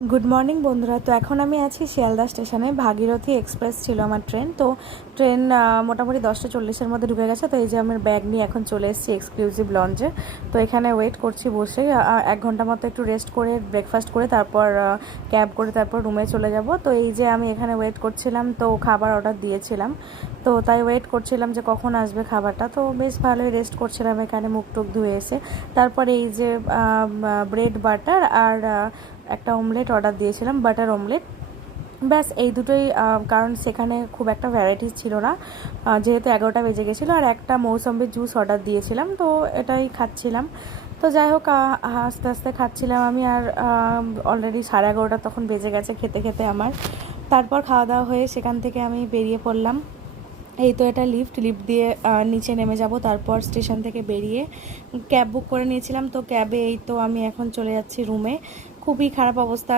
Good morning বন্ধুরা। তো এখন আমি আছি শিয়ালদা স্টেশনে। ভাগীরথী এক্সপ্রেস ছিল আমার ট্রেন। তো ট্রেন মোটামুটি 10:40-এর মধ্যে ঢুকে গেছে। তো এই যে আমার ব্যাগ নিয়ে এখন চলে এসেছি এক্সক্লুসিভ লঞ্চে। তো এখানে ওয়েট করছি বসে। 1 ঘন্টা মতো একটু রেস্ট করে ব্রেকফাস্ট করে তারপর ক্যাব করে তারপর রুমে চলে যাব। তো এই যে আমি এখানে ওয়েট করছিলাম, তো খাবার অর্ডার দিয়েছিলাম, তো তাই ওয়েট করছিলাম যে কখন আসবে খাবারটা। তো বেশ ভালোই রেস্ট করছিলাম এখানে, মুখ টুক ধুয়ে এসে। তারপরে এই যে ব্রেড বাটার আর একটা অমলেট অর্ডার দিয়েছিলাম, বাটার অমলেট। ব্যাস এই দুটোই, কারণ সেখানে খুব একটা ভ্যারাইটিস ছিল না, যেহেতু 11টা বেজে গেছিলো। আর একটা মৌসম্বির জুস অর্ডার দিয়েছিলাম, তো এটাই খাচ্ছিলাম। তো যাই হোক, আস্তে আস্তে খাচ্ছিলাম আমি। আর অলরেডি 11:30 তখন বেজে গেছে খেতে খেতে আমার। তারপর খাওয়া দাওয়া হয়ে সেখান থেকে আমি বেরিয়ে পড়লাম। এই তো এটা লিফট দিয়ে নিচে নেমে যাব। তারপর স্টেশন থেকে বেরিয়ে ক্যাব বুক করে নিয়েছিলাম, তো ক্যাবে এই তো আমি এখন চলে যাচ্ছি রুমে। খুবই খারাপ অবস্থা।